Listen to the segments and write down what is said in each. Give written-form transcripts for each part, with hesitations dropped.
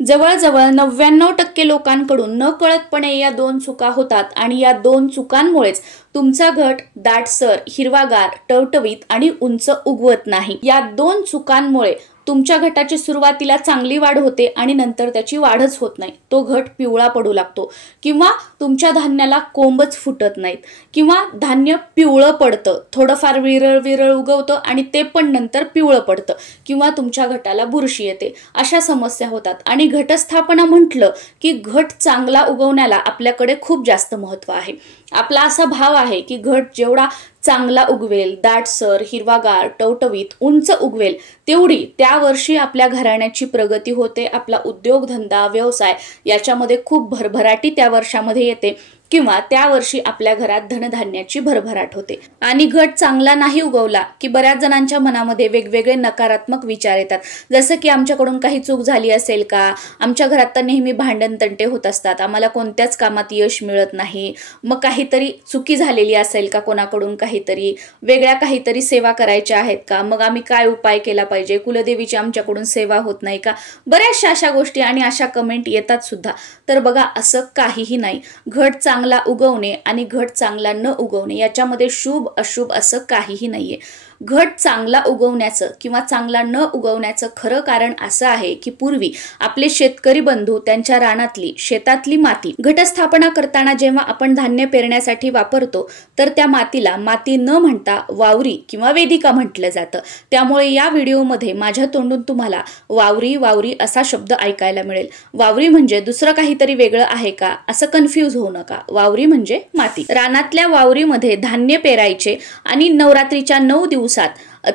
जवळजवळ 99% लोकांकडून नकळतपणे या दोन चुका होतात आणि या दोन चुकांमुळेच तुमचा घट दाटसर, हिरवागार, टवटवीत आणि उंच उगवत नाही। या दोन चुकांमुळे तुमच्या घटाची सुरुवातीला चांगली वाढ होते आणि नंतर त्याची वाढच होत नाही। तो घट पिवळा पडू लागतो किंवा तुमच्या धान्याला कोंबच फुटत नाहीत किंवा धान्य पिवळं पडतं, थोडंफार विरळ विरळ उगवतं आणि ते पण नंतर पिवळं पडतं किंवा तुमच्या घटाला बुरशी येते। अशा समस्या होतात आणि घटस्थापना म्हटलं की घट चांगला उगवण्याला आपल्याकडे खूप जास्त महत्त्व आहे। आपला असा भाव आहे की घट जेवढा चांगला उगवेल, दाटसर, हिरवागार, टवटवीत, उंच उगवेल, तेवढी त्या वर्षी आपल्या घराण्याची प्रगती होते, आपला उद्योगधंदा, व्यवसाय याच्यामध्ये खूप भरभराटी त्या वर्षामध्ये येते किंवा त्या वर्षी आपल्या घरात धनधान्याची भरभराट होते। आणि घट चांगला नाही उगवला की बऱ्याच जणांच्या मनामध्ये वेगवेगळे नकारात्मक विचार येतात, जसं की आमच्याकडून काही चूक झाली असेल का, आमच्या घरात तर नेहमी भांडण तंटे होत असतात, आम्हाला कोणत्याच कामात यश मिळत नाही, मग काहीतरी चुकी झालेली असेल का, कोणाकडून काहीतरी वेगळ्या काहीतरी सेवा करायच्या आहेत का, मग आम्ही काय उपाय केला पाहिजे, कुलदेवीची आमच्याकडून सेवा होत नाही का, बऱ्याचशा अशा गोष्टी आणि अशा कमेंट येतात सुद्धा। तर बघा, असं काहीही नाही। घट चांगला उगवणे आणि घट चांगला न उगवणे याच्यामध्ये शुभ अशुभ असं काहीही नाहीये। घट चांगला उगवण्याचं किंवा चांगला न उगवण्याचं खरं कारण असं आहे की पूर्वी आपले शेतकरी बंधू त्यांच्या रानातली, शेतातली माती घटस्थापना करताना जेव्हा आपण धान्य पेरण्यासाठी वापरतो तर त्या मातीला माती न म्हणता वावरी किंवा वेदिका म्हटलं जातं। त्यामुळे या व्हिडिओमध्ये माझ्या तोंडून तुम्हाला वावरी वावरी असा शब्द ऐकायला मिळेल। वावरी म्हणजे दुसरं काहीतरी वेगळं आहे का असं कन्फ्यूज होऊ नका। वावरी म्हणजे माती। रानातल्या वावरीमध्ये धान्य पेरायचे आणि नवरात्रीच्या 9 दिवसात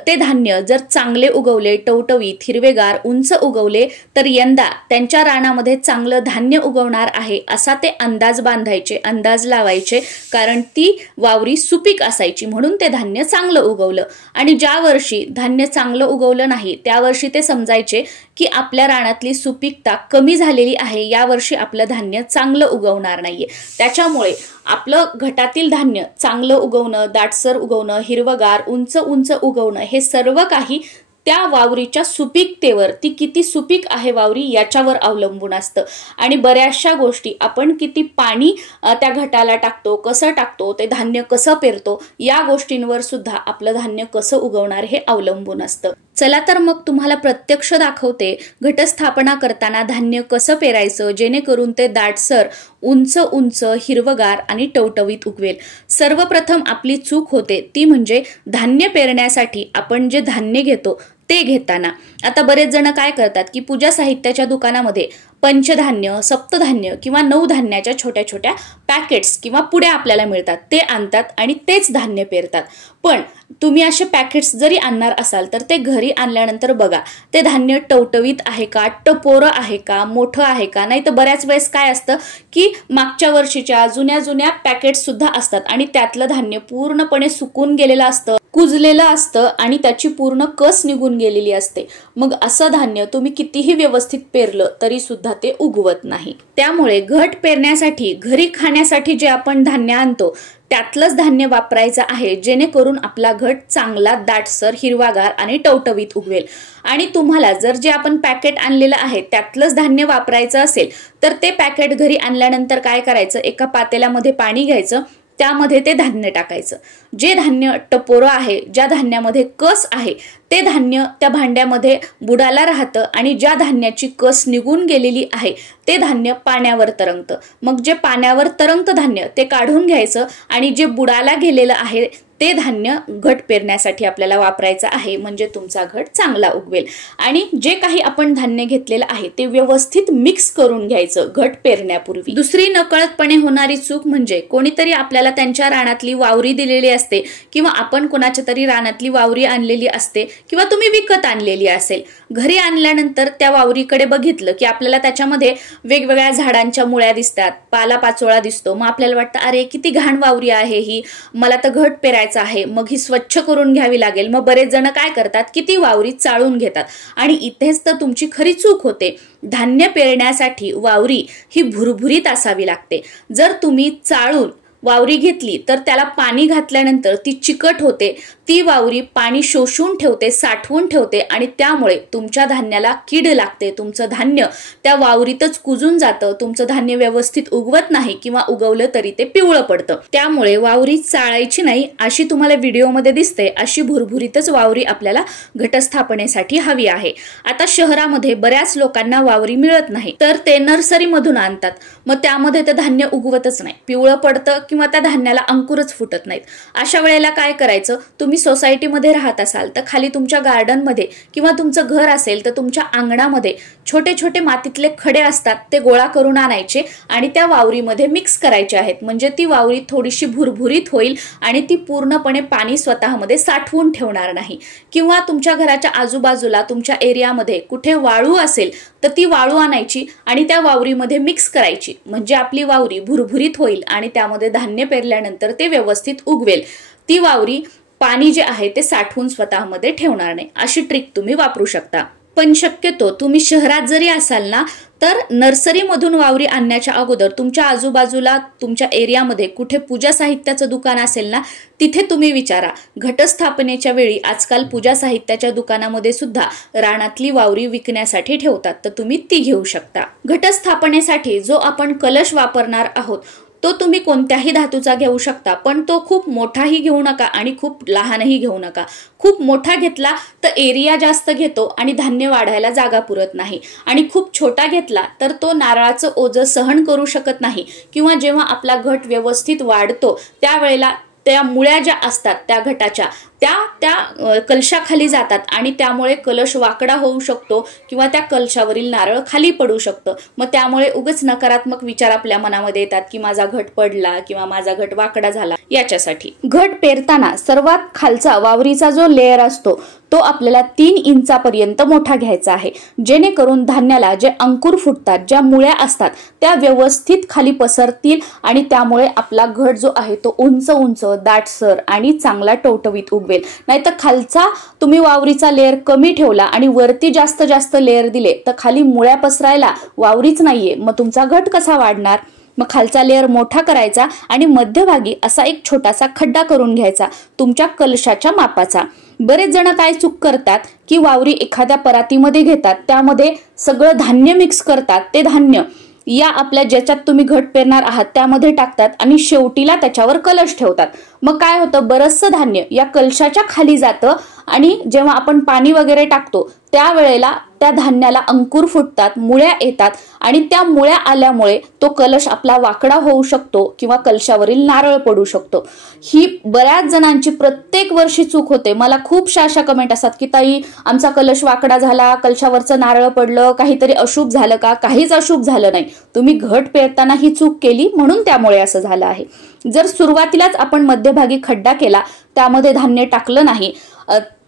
ते धान्य जर चांगले उगवले, टवटवीत, हिरवेगार, उंच उगवले तर यंदा त्यांच्या रानामध्ये चांगलं धान्य उगवणार आहे असा ते अंदाज बांधायचे, अंदाज लावायचे, कारण ती वावरी सुपीक असायची म्हणून ते धान्य चांगलं उगवलं। आणि ज्या वर्षी धान्य चांगलं उगवलं नाही त्या वर्षी ते समजायचे की आपल्या रानातली सुपीकता कमी झालेली आहे, या वर्षी आपलं धान्य चांगलं उगवणार नाहीये। त्याच्यामुळे आपलं घटातील धान्य चांगलं उगवणं, दाटसर उगवणं, हिरवगार, उंच उंच उगवणं हे सर्व काही त्या वावरीच्या सुपीकतेवर, ती किती सुपीक आहे वावरी याच्यावर अवलंबून असतं। आणि बऱ्याचशा गोष्टी आपण किती पाणी त्या घटाला टाकतो, कसं टाकतो, ते धान्य कसं पेरतो, या गोष्टींवर सुद्धा आपलं धान्य कसं उगवणार हे अवलंबून असतं। चला तर मग तुम्हाला प्रत्यक्ष दाखवते घटस्थापना करताना धान्य कसं पेरायचं जेणेकरून ते दाटसर, उंच उंच, हिरवगार आणि टवटवीत उगवेल। सर्वप्रथम आपली चूक होते ती म्हणजे धान्य पेरण्यासाठी आपण जे धान्य घेतो ते घेताना आता बरेच जण काय करतात की पूजा साहित्याच्या दुकानामध्ये पंचधान्य, सप्तधान्य किंवा 9 धान्याच्या छोट्या छोट्या पॅकेट्स किंवा पुड्या आपल्याला मिळतात, ते आणतात आणि तेच धान्य पेरतात। पण तुम्ही असे पॅकेट्स जरी आणणार असाल तर ते घरी आणल्यानंतर बघा ते धान्य टवटवीत आहे का, टपोरं आहे का, मोठं आहे का, नाही तर बऱ्याच वेळेस काय असतं की मागच्या वर्षीच्या जुन्या जुन्या पॅकेट्स सुद्धा असतात आणि त्यातलं धान्य पूर्णपणे सुकून गेलेलं असतं, कुजलेलं असतं आणि त्याची पूर्ण कस निघून गेलेली असते। मग असं धान्य तुम्ही कितीही व्यवस्थित पेरलं तरी सुद्धा ते उगवत नाही। त्यामुळे घट पेरण्यासाठी, घरी खाण्यासाठी जे आपण धान्य आणतो त्यातलंच धान्य वापरायचं आहे जेणेकरून आपला घट चांगला, दाटसर, हिरवागार आणि टवटवीत उगवेल। आणि तुम्हाला जर जे आपण पॅकेट आणलेलं आहे त्यातलंच धान्य वापरायचं असेल तर ते पॅकेट घरी आणल्यानंतर काय करायचं, एका पातेल्यामध्ये पाणी घ्यायचं, त्यामध्ये ते धान्य टाकायचं। जे धान्य टपोरं आहे, ज्या धान्यामध्ये कस आहे ते धान्य त्या भांड्यामध्ये बुडाला राहतं आणि ज्या धान्याची कस निघून गेलेली आहे ते धान्य पाण्यावर तरंगतं। मग जे पाण्यावर तरंगतं धान्य ते काढून घ्यायचं आणि जे बुडाला गेलेलं आहे ते धान्य घट पेरण्यासाठी आपल्याला वापरायचं आहे, म्हणजे तुमचा घट चांगला उगवेल। आणि जे काही आपण धान्य घेतलेलं आहे ते व्यवस्थित मिक्स करून घ्यायचं घट पेरण्यापूर्वी। दुसरी नकळतपणे होणारी चूक म्हणजे कोणीतरी आपल्याला त्यांच्या रानातली वावरी दिलेली असते किंवा आपण कोणाच्या तरी रानातली वावरी आणलेली असते किंवा तुम्ही विकत आणलेली असेल। घरी आणल्यानंतर त्या वावरीकडे बघितलं की आपल्याला त्याच्यामध्ये वेगवेगळ्या झाडांच्या मुळ्या दिसतात, पालापाचोळा दिसतो, मग आपल्याला वाटतं अरे किती घाण वावरी आहे ही, मला तर घट पेरायचं आहे, मग ही स्वच्छ करून घ्यावी लागेल। मग बरेच जण काय करतात की ती वावरी चाळून घेतात आणि इथेच तर तुमची खरी चूक होते। धान्य पेरण्यासाठी वावरी ही भुरभुरीत असावी लागते। जर तुम्ही चाळून वावरी घेतली तर त्याला पाणी घातल्यानंतर ती चिकट होते, ती वावरी पाणी शोषून ठेवते, साठवून ठेवते आणि त्यामुळे तुमच्या धान्याला कीड लागते, तुमचं धान्य त्या वावरीतच कुजून जातं, तुमचं धान्य व्यवस्थित उगवत नाही किंवा उगवलं तरी ते पिवळं पडतं। त्यामुळे वावरी चाळायची नाही अशी तुम्हाला व्हिडिओमध्ये दिसते अशी भुरभुरीतच वावरी आपल्याला घटस्थापनेसाठी हवी आहे। आता शहरामध्ये बऱ्याच लोकांना वावरी मिळत नाही तर ते नर्सरी मधून आणतात, मग त्यामध्ये ते धान्य उगवतच नाही, पिवळं पडतं किंवा त्या धान्याला अंकुरच फुटत नाहीत। अशा वेळेला काय करायचं, तुम्ही सोसायटीमध्ये राहत असाल तर खाली तुमच्या गार्डनमध्ये किंवा तुमचं घर असेल तर तुमच्या अंगणामध्ये छोटे छोटे मातीतले खडे असतात ते गोळा करून आणायचे आणि त्या वावरीमध्ये मिक्स करायचे आहेत, म्हणजे ती वावरी थोडीशी भुरभुरीत होईल आणि ती पूर्णपणे पाणी स्वतःमध्ये साठवून ठेवणार नाही। किंवा तुमच्या घराच्या आजूबाजूला तुमच्या एरियामध्ये कुठे वाळू असेल तर ती वाळू आणायची आणि त्या वावरीमध्ये मिक्स करायची, म्हणजे आपली वावरी भुरभुरीत होईल आणि त्यामध्ये धान्य पेरल्यानंतर ते व्यवस्थित उगवेल। ती वावरी पाणी जे आहे ते साठवून स्वतःमध्ये ठेवणार नाही। अशी ट्रिक तुम्ही वापरू शकता। पण शक्यतो तुम्ही शहरात जरी असाल ना तर नर्सरी मधून वावरी आणण्याच्या अगोदर तुमच्या आजूबाजूला तुमच्या एरियामध्ये कुठे पूजा साहित्याचं दुकान असेल ना तिथे तुम्ही विचारा। घटस्थापनेच्या वेळी आजकाल पूजा साहित्याच्या दुकानामध्ये सुद्धा रानातली वावरी विकण्यासाठी ठेवतात, तर तुम्ही ती घेऊ शकता। घटस्थापनेसाठी जो आपण कलश वापरणार आहोत तो तुम्ही कोणत्याही धातूचा घेऊ शकता, पण तो खूप मोठाही घेऊ नका आणि खूप लहानही घेऊ नका। खूप मोठा घेतला तर एरिया जास्त घेतो आणि धान्य वाढायला जागा पुरत नाही, आणि खूप छोटा घेतला तर तो नारळाचं ओझं सहन करू शकत नाही किंवा जेव्हा आपला घट व्यवस्थित वाढतो त्यावेळेला त्या मुळ्या ज्या असतात त्या घटाच्या त्या कलशाखाली जातात आणि त्यामुळे कलश वाकडा होऊ शकतो किंवा त्या कलशावरील नारळ खाली पडू शकतं। मग त्यामुळे उगाच नकारात्मक विचार आपल्या मनामध्ये येतात की माझा घट पडला किंवा माझा घट वाकडा झाला। याच्यासाठी घट पेरताना सर्वात खालचा वावरीचा जो लेयर असतो तो आपल्याला 3 इंचापर्यंत मोठा घ्यायचा आहे, जेणेकरून धान्याला जे अंकुर फुटतात, ज्या मुळ्या असतात त्या व्यवस्थित खाली पसरतील आणि त्यामुळे आपला घट जो आहे तो उंच उंच दाटसर आणि चांगला टवटवीत उगवेल। नाहीतर खालचा तुम्ही वावरीचा लेयर कमी ठेवला आणि वरती जास्त जास्त लेयर दिले तर खाली मुळ्या पसरायला वावरीच नाहीये, मग तुमचा घट कसा वाढणार? मग खालचा लेयर मोठा करायचा आणि मध्यभागी असा एक छोटासा खड्डा करून घ्यायचा तुमच्या कलशाच्या मापाचा। बरेच जण काय चूक करतात की वावरी एखाद्या परातीमध्ये घेतात, त्यामध्ये सगळं धान्य मिक्स करतात, ते धान्य या आपल्या ज्याच्यात तुम्ही घट पेरणार आहात त्यामध्ये टाकतात आणि शेवटीला त्याच्यावर कलश ठेवतात। मग काय होतं, बरचसं धान्य या कलशाच्या खाली जातं आणि जेव्हा आपण पाणी वगैरे टाकतो त्यावेळेला त्या धान्याला अंकुर फुटतात, मुळ्या येतात आणि त्या मुळ्या आल्यामुळे तो कलश आपला वाकडा होऊ शकतो किंवा कलशावरील नारळ पडू शकतो। ही बऱ्याच जणांची प्रत्येक वर्षी चूक होते। मला खूपशा अशा कमेंट असतात की ताई आमचा कलश वाकडा झाला, कलशावरचं नारळ पडलं, काहीतरी अशुभ झालं का? काहीच अशुभ झालं नाही, तुम्ही घट पेरताना ही चूक केली म्हणून त्यामुळे असं झालं आहे। जर सुरुवातीलाच आपण मध्यभागी खड्डा केला, त्यामध्ये धान्य टाकलं नाही,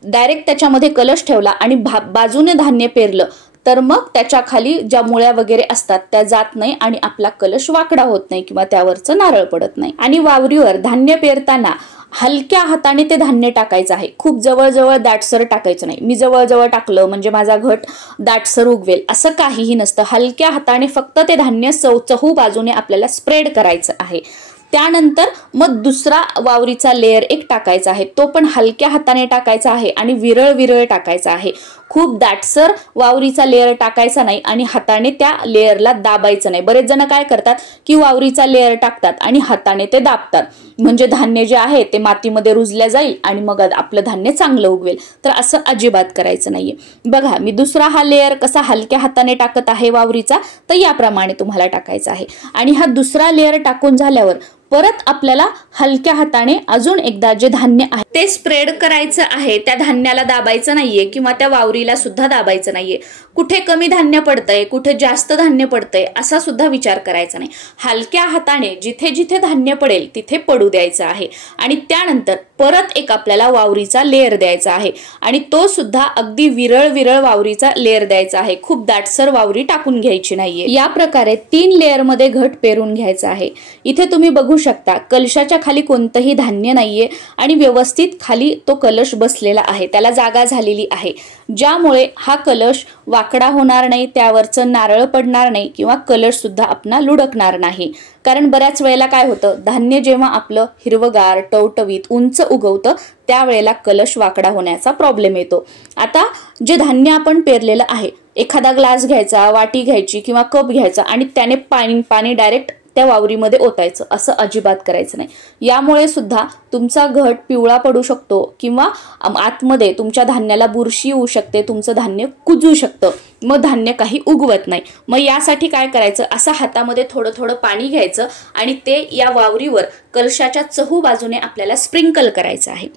डायरेक्ट त्याच्यामध्ये कलश ठेवला आणि बाजूने धान्य पेरलं तर मग त्याच्या खाली ज्या मुळ्या वगैरे असतात त्या जात नाही आणि आपला कलश वाकडा होत नाही किंवा त्यावरचं नारळ पडत नाही। आणि वावरीवर धान्य पेरताना हलक्या हाताने ते धान्य टाकायचं आहे, खूप जवळ दाटसर टाकायचं नाही। मी जवळ टाकलं म्हणजे माझा घट दाटसर उगवेल असं काहीही नसतं। हलक्या हाताने फक्त ते धान्य चहू बाजूने आपल्याला स्प्रेड करायचं आहे। त्यानंतर मग दुसरा वावरीचा लेयर एक टाकायचा आहे, तो पण हलक्या हाताने टाकायचा आहे आणि विरळ टाकायचा आहे। खूप दाटसर वावरीचा लेयर टाकायचा नाही आणि हाताने त्या लेयरला दाबायचं नाही। बरेच जण काय करतात की वावरीचा लेयर टाकतात आणि हाताने ते दाबतात, म्हणजे धान्य जे आहे ते मातीमध्ये रुजल्या जाईल आणि मग आपलं धान्य चांगलं उगवेल, तर असं अजिबात करायचं नाहीये। बघा मी दुसरा हा लेयर कसा हलक्या हाताने टाकत आहे वावरीचा, तर याप्रमाणे तुम्हाला टाकायचा आहे। आणि हा दुसरा लेयर टाकून झाल्यावर परत आपल्याला हलक्या हाताने अजून एकदा जे धान्य आहे ते स्प्रेड करायचं आहे। त्या धान्याला दाबायचं नाहीये किंवा त्या वावरीला सुद्धा दाबायचं नाहीये। कुठे कमी धान्य पडतंय, कुठे जास्त धान्य पडतंय असा सुद्धा विचार करायचा नाही। हलक्या हाताने जिथे जिथे धान्य पडेल तिथे पडू द्यायचं आहे आणि त्यानंतर परत एक आपल्याला वावरीचा लेयर द्यायचा आहे आणि तो सुद्धा अगदी विरळ वावरीचा लेयर द्यायचा आहे। खूप दाटसर वावरी टाकून घ्यायची नाहीये। या प्रकारे 3 लेयर मध्ये घट पेरून घ्यायचा आहे। इथे तुम्ही बघू शकता कलशाच्या खाली कोणतंही धान्य नाहीये आणि व्यवस्थित खाली तो कलश बसलेला आहे, त्याला जागा झालेली आहे। ज्यामुळे हा कलश वाकडा होणार नाही, त्यावरचं नारळ पडणार नाही किंवा कलश सुद्धा आपला लुडकणार नाही. कारण बऱ्याच वेळेला काय होतं, धान्य जेव्हा आपलं हिरवगार टवटवीत उंच उगवतं त्यावेळेला कलश वाकडा होण्याचा प्रॉब्लेम येतो. आता जे धान्य आपण पेरलेलं आहे, एखादा ग्लास घ्यायचा, वाटी घ्यायची किंवा कप घ्यायचा आणि त्याने पाणी डायरेक्ट त्या वावरीमध्ये ओतायचं, असं अजिबात करायचं नाही. यामुळे सुद्धा तुमचा घट पिवळा पडू शकतो किंवा आतमध्ये तुमच्या धान्याला बुरशी येऊ शकते, तुमचं धान्य कुजू शकतं, मग धान्य काही उगवत नाही. मग यासाठी काय करायचं, असं हातामध्ये थोडं थोडं पाणी घ्यायचं आणि ते या वावरीवर कलशाच्या चहू बाजूने आपल्याला स्प्रिंकल करायचं आहे.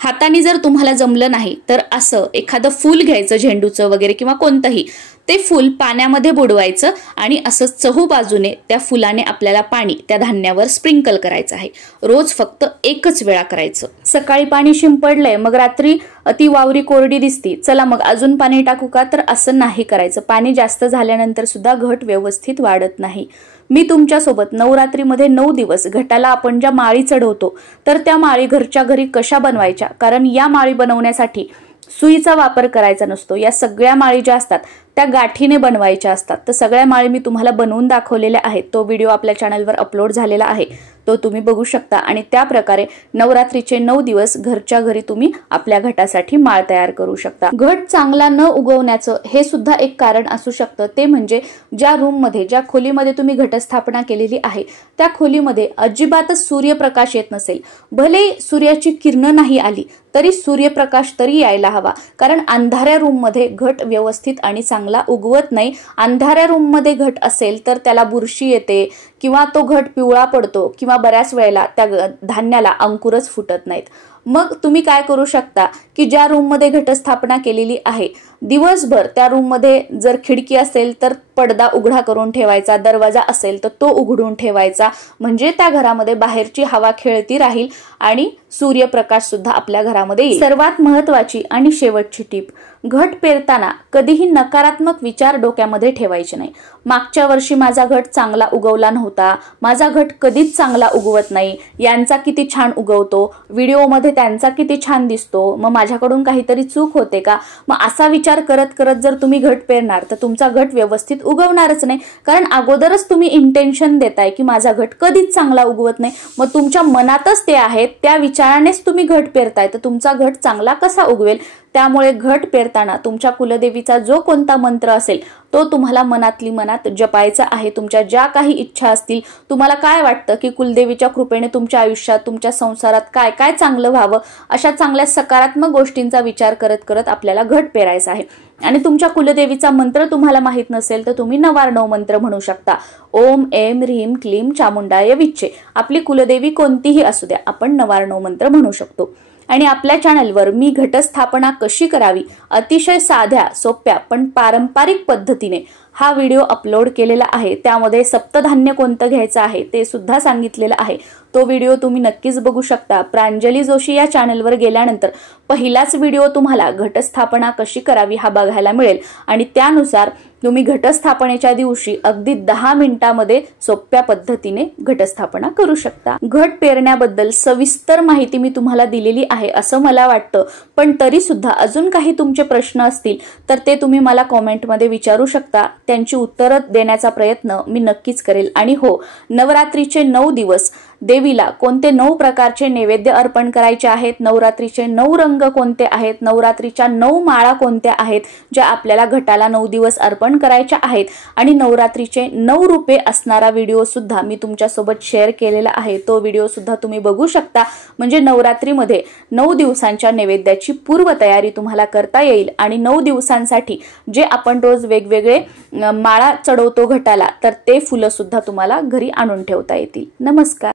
हाताने जर तुम्हाला जमलं नाही तर असं एखादं फूल घ्यायचं, झेंडूचं वगैरे किंवा कोणतंही, ते फूल पाण्यामध्ये बुडवायचं आणि असं चहू बाजूने त्या फुलाने आपल्याला पाणी त्या धान्यावर स्प्रिंकल करायचं आहे. रोज फक्त एकच वेळा करायचं. सकाळी पाणी शिंपडलंय, मग रात्री ती वावरी कोरडी दिसती, चला मग अजून पाणी टाकू का, तर असं नाही करायचं. पाणी जास्त झाल्यानंतर सुद्धा घट व्यवस्थित वाढत नाही. मी तुमच्यासोबत नवरात्रीमध्ये 9 दिवस घटाला आपण ज्या माळी चढवतो तर त्या माळी घरच्या घरी कशा बनवायच्या, कारण या माळी बनवण्यासाठी सुईचा वापर करायचा नसतो. या सगळ्या माळी ज्या असतात त्या गाठीने बनवायच्या असतात. तर सगळ्या माळी मी तुम्हाला बनवून दाखवलेल्या आहेत. तो व्हिडिओ आपल्या चॅनलवर अपलोड झालेला आहे, तो तुम्ही बघू शकता. आणि त्या प्रकारे नवरात्रीचे 9 दिवस घरच्या घरी तुम्ही आपल्या घटासाठी माळ तयार करू शकता. घट चांगला न उगवण्याचं हे सुद्धा एक कारण असू शकतं. ते म्हणजे ज्या रूममध्ये, ज्या खोलीमध्ये तुम्ही घटस्थापना केलेली आहे त्या खोलीमध्ये अजिबातच सूर्यप्रकाश येत नसेल, भले सूर्याची किरण नाही आली तरी सूर्यप्रकाश तरी यायला हवा. कारण अंधाऱ्या रूममध्ये घट व्यवस्थित आणि चांगला उगवत नाही. अंधाऱ्या रूममध्ये घट असेल तर त्याला बुरशी येते किंवा तो घट पिवळा पडतो किंवा बऱ्याच वेळेला त्या धान्याला अंकुरच फुटत नाहीत. मग तुम्ही काय करू शकता की ज्या रूममध्ये घटस्थापना केलेली आहे दिवसभर त्या रूममध्ये जर खिडकी असेल तर पडदा उघडा करून ठेवायचा, दरवाजा असेल तर तो उघडून ठेवायचा, म्हणजे त्या घरामध्ये बाहेरची हवा खेळती राहील आणि सूर्यप्रकाश सुद्धा आपल्या घरामध्ये येईल. सर्वात महत्वाची आणि शेवटची टीप, घट पेरताना कधीही नकारात्मक विचार डोक्यामध्ये ठेवायचे नाही. मागच्या वर्षी माझा घट चांगला उगवला नव्हता, माझा घट कधीच चांगला उगवत नाही, यांचा किती छान उगवतो, व्हिडिओमध्ये त्यांचा किती छान दिसतो, मग माझ्याकडून काहीतरी चूक होते का, मग असा विचार करत करत जर तुम्ही घट पेरणार तर तुमचा घट व्यवस्थित उगवणारच नाही. कारण अगोदरच तुम्ही इंटेन्शन देताय की माझा घट कधीच चांगला उगवत नाही, मग तुमच्या मनातच ते आहेत, त्या विचारानेच तुम्ही घट पेरताय, तर तुमचा घट चांगला कसा उगवेल. त्यामुळे घट पेरताना तुमच्या कुलदेवीचा जो कोणता मंत्र असेल तो तुम्हाला मनातली मनात जपायचा आहे. तुमच्या ज्या काही इच्छा असतील, तुम्हाला काय वाटतं की कुलदेवीच्या कृपेने तुमच्या आयुष्यात, तुमच्या संसारात काय काय चांगलं व्हावं, अशा चांगल्या सकारात्मक गोष्टींचा विचार करत करत आपल्याला घट पेरायचा आहे. आणि तुमच्या कुलदेवीचा मंत्र तुम्हाला माहित नसेल तर तुम्ही 9 मंत्र म्हणू शकता. ओम ऐं ह्रीं क्लीं चामुंडाय विच्चे. आपली कुलदेवी कोणतीही असू द्या, आपण 9 मंत्र म्हणू शकतो. आणि आपल्या चॅनलवर मी घटस्थापना कशी करावी अतिशय साध्या सोप्या पण पारंपरिक पद्धतीने हा व्हिडिओ अपलोड केलेला आहे. त्यामध्ये सप्तधान्य कोणतं घ्यायचं आहे ते सुद्धा सांगितलेलं आहे. तो व्हिडिओ तुम्ही नक्कीच बघू शकता. प्रांजली जोशी या चॅनलवर गेल्यानंतर पहिलाच व्हिडिओ तुम्हाला घटस्थापना कशी करावी हा बघायला मिळेल आणि त्यानुसार तुम्ही घटस्थापनेच्या दिवशी अगदी 10 मिनिटांमध्ये सोप्या पद्धतीने घटस्थापना करू शकता. घट पेरण्याबद्दल सविस्तर माहिती मी तुम्हाला दिलेली आहे असं मला वाटतं, पण तरी सुद्धा अजून काही तुमचे प्रश्न असतील तर ते तुम्ही मला कॉमेंटमध्ये विचारू शकता. त्यांची उत्तरं देण्याचा प्रयत्न मी नक्कीच करेल. आणि हो, नवरात्रीचे 9 दिवस देवीला कोणते 9 प्रकारचे नैवेद्य अर्पण करायचे आहेत, नवरात्रीचे 9 रंग कोणते आहेत, नवरात्रीच्या 9 माळा कोणत्या आहेत ज्या आपल्याला घटाला 9 दिवस अर्पण करायच्या आहेत आणि नवरात्रीचे 9 रूपे असणारा व्हिडिओ सुद्धा मी तुमच्यासोबत शेअर केलेला आहे. तो व्हिडिओ सुद्धा तुम्ही बघू शकता. म्हणजे नवरात्रीमध्ये 9 दिवसांच्या नैवेद्याची पूर्वतयारी तुम्हाला करता येईल. आणि 9 दिवसांसाठी जे आपण रोज वेगवेगळे माळा चढवतो घटाला, तर ते फुलं सुद्धा तुम्हाला घरी आणून ठेवता येतील. नमस्कार.